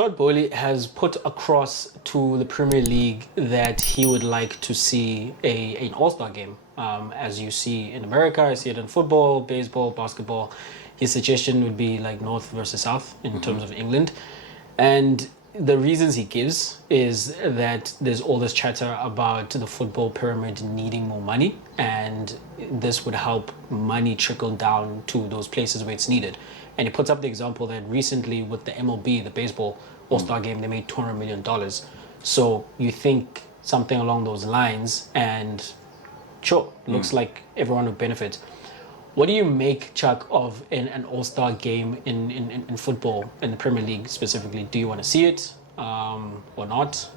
Todd Boehly has put across to the Premier League that he would like to see an All-Star game. As you see in America, I see it in football, baseball, basketball. His suggestion would be like North versus South in terms of England. And the reasons he gives is that there's all this chatter about the football pyramid needing more money, and this would help money trickle down to those places where it's needed. And he puts up the example that recently with the MLB, the baseball All-Star game, they made $200 million. So you think something along those lines, and sure, looks like everyone would benefit. What do you make, Chuck, of an All-Star game in football, in the Premier League specifically? Do you want to see it or not?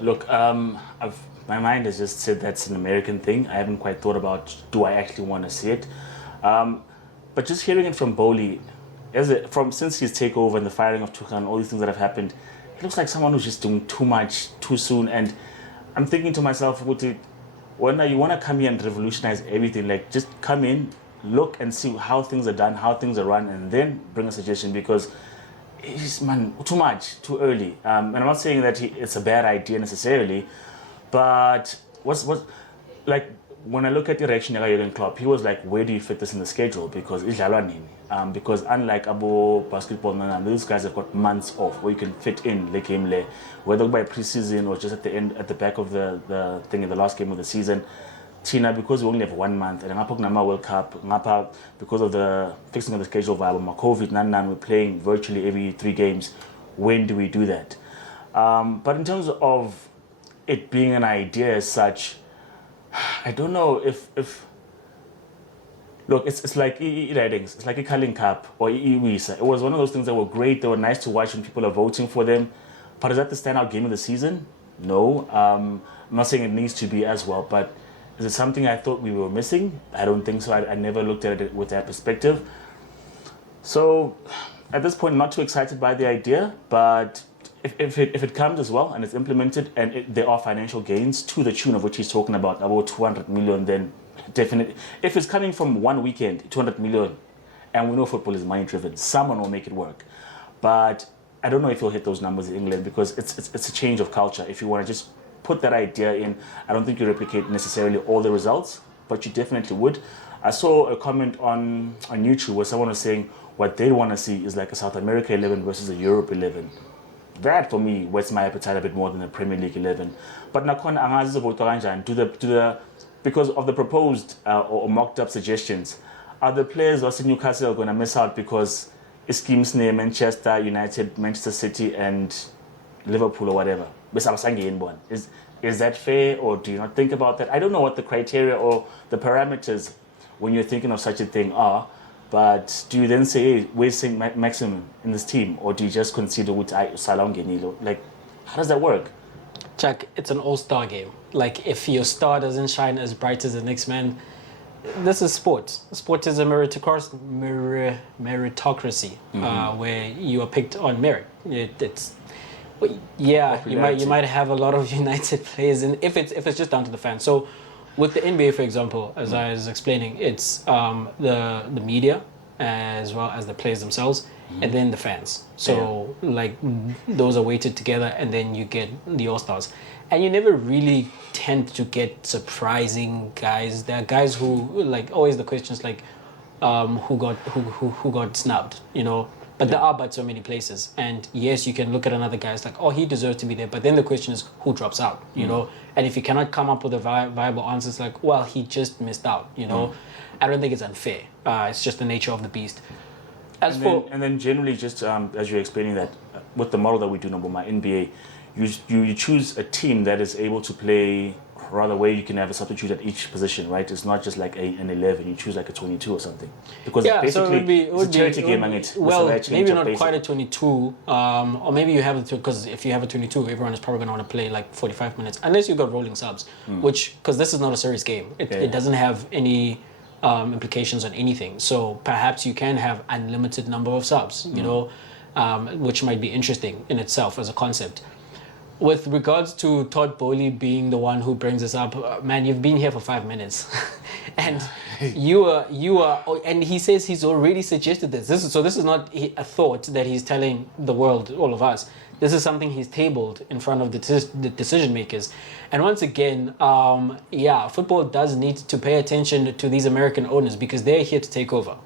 Look, my mind has just said that's an American thing. I haven't quite thought about, do I actually want to see it? But just hearing it from Boehly, since his takeover and the firing of Tuchel and all these things that have happened, it looks like someone who's just doing too much, too soon. And I'm thinking to myself, when you want to come here and revolutionize everything, like just come in, look and see how things are done, how things are run, and then bring a suggestion, because it's, man, too much, too early. And I'm not saying that it's a bad idea necessarily, but like when I look at the direction of Jurgen Klopp, he was like, where do you fit this in the schedule? Because because unlike Abo basketball, these guys have got months off where you can fit in the game, whether by preseason or just at the end, at the back of the thing in the last game of the season. Tina, because we only have 1 month, and ngapha World Cup, because of the fixing of the schedule via COVID, we're playing virtually every 3 games. When do we do that? But in terms of it being an idea as such, I don't know if look, it's like ratings. It's like a Carling Cup or Iwisa. It was one of those things that were great. They were nice to watch when people are voting for them. But is that the standout game of the season? No. I'm not saying it needs to be as well, but is it something I thought we were missing? I don't think so. I never looked at it with that perspective. So at this point, not too excited by the idea, but if it comes as well and it's implemented and there are financial gains to the tune of which he's talking about 200 million, then definitely. If it's coming from one weekend, 200 million, and we know football is money driven, someone will make it work. But I don't know if he'll hit those numbers in England, because it's a change of culture. If you want to just put that idea in, I don't think you replicate necessarily all the results, but you definitely would. I saw a comment on YouTube where someone was saying what they want to see is like a South America 11 versus a Europe 11. That for me whets my appetite a bit more than the Premier League 11. But nakhona angazi izovotwa kanjani to the because of the proposed or mocked up suggestions. Are the players of Newcastle going to miss out because schemes near Manchester United, Manchester City, and Liverpool or whatever? Is that fair, or do you not think about that? I don't know what the criteria or the parameters when you're thinking of such a thing are, but do you then say, hey, where's St. Maximum in this team, or do you just consider with Salah Ngenilo? Like, how does that work? Jack, it's an all-star game. Like, if your star doesn't shine as bright as the next man, this is sport. Sport is a meritocracy, where you are picked on merit. You might have a lot of United players, and if it's just down to the fans. So, with the NBA, for example, as I was explaining, it's the media as well as the players themselves, and then the fans. So like those are weighted together, and then you get the All-Stars. And you never really tend to get surprising guys. There are guys who, like, always the questions like who got snubbed, you know. But there are but so many places. And yes, you can look at another guy, it's like, oh, he deserves to be there. But then the question is, who drops out, you know? And if you cannot come up with a viable answer, it's like, well, he just missed out, you know? I don't think it's unfair. It's just the nature of the beast. And then generally, just as you're explaining that, with the model that we do now, my NBA, you choose a team that is able to play rather where you can have a substitute at each position, right? It's not just like an 11, you choose like a 22 or something. Because basically, it's a charity game, and it's maybe not quite a 22, or maybe you have it, because if you have a 22, everyone is probably going to want to play like 45 minutes, unless you've got rolling subs, because this is not a serious game. It doesn't have any implications on anything. So perhaps you can have unlimited number of subs, you know, which might be interesting in itself as a concept. With regards to Todd Boehly being the one who brings this up, man, you've been here for 5 minutes, and and he says he's already suggested this. This is not a thought that he's telling the world, all of us. This is something he's tabled in front of the decision makers. And once again, football does need to pay attention to these American owners because they're here to take over.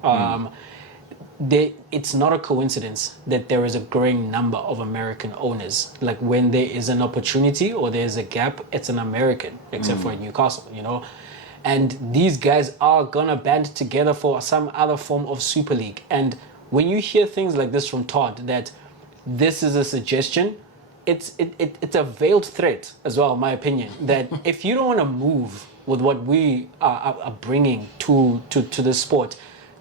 It's not a coincidence that there is a growing number of American owners. Like when there is an opportunity or there's a gap, it's an American, except for Newcastle, And these guys are gonna band together for some other form of Super League. And when you hear things like this from Todd, that this is a suggestion, it's a veiled threat as well, in my opinion, that if you don't want to move with what we are bringing to the sport,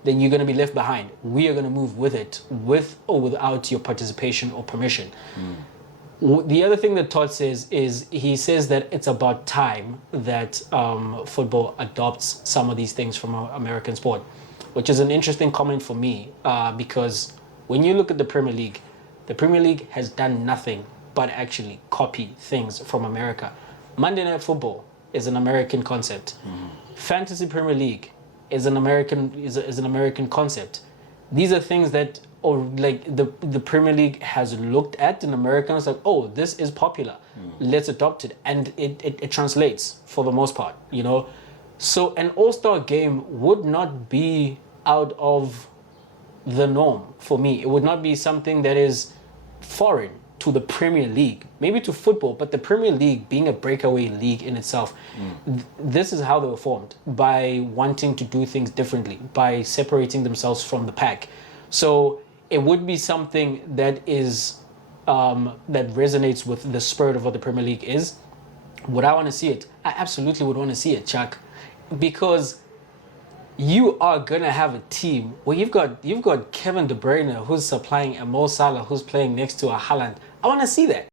then you're going to be left behind. We are going to move with it, with or without your participation or permission. The other thing that Todd says is he says that it's about time that football adopts some of these things from American sport, which is an interesting comment for me because when you look at the Premier League has done nothing but actually copy things from America. Monday Night Football is an American concept. Fantasy Premier League is an American concept. These are things that, or like the Premier League has looked at in America and it's like, oh, this is popular. Let's adopt it, and it translates for the most part, So an All-Star game would not be out of the norm for me. It would not be something that is foreign to the Premier League, maybe to football, but the Premier League being a breakaway league in itself, this is how they were formed, by wanting to do things differently, by separating themselves from the pack. So it would be something that is that resonates with the spirit of what the Premier League is. Would I want to see it? I absolutely would want to see it, Chuck, because you are gonna have a team where you've got Kevin De Bruyne who's supplying a Mo Salah who's playing next to a Haaland. I want to see that.